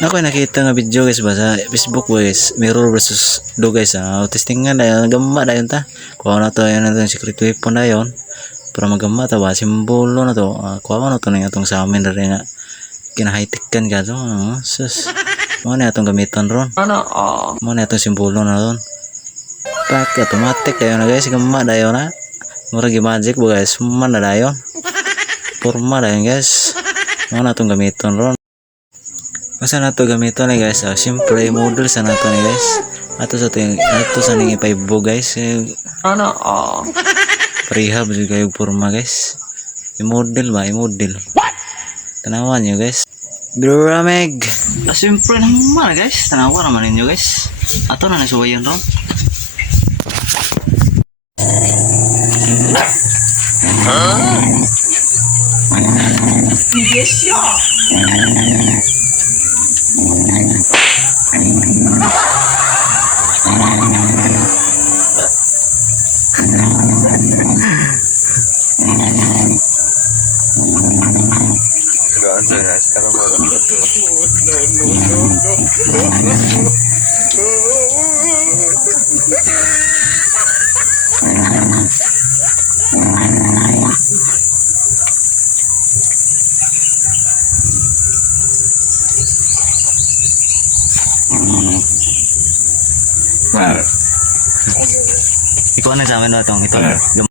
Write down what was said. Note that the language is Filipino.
Ako nakita nga video guys ba sa Facebook guys, mirror versus do guys. Testing nga na gamma dayon ta. Kuha na to yan natin secret weapon na yon para magamma ta ba simbolo na to. Kuha na to ning atong sa amin rin nga kina-high-tech kan ka to. Sus. Mo na atong gamiton ron. Mo na atong simbolo na ron. Pak automatic dayon na guys, gamma dayon na. Murag magic ba guys, man na dayon. Forma dayon guys. Mo na atong gamiton ron. Basta na to gamiton na guys. Siyempre model sa nato ni guys. Ato sa ning ipaibo guys. Rehab juga yung forma guys. I-model ba? I-model. Tanawan nyo guys. Durameg. Siyempre naman guys. Tanawan naman ninyo guys. Ato na nasuwayan ron. Yes, Ikaw na sa amin ba itong ito?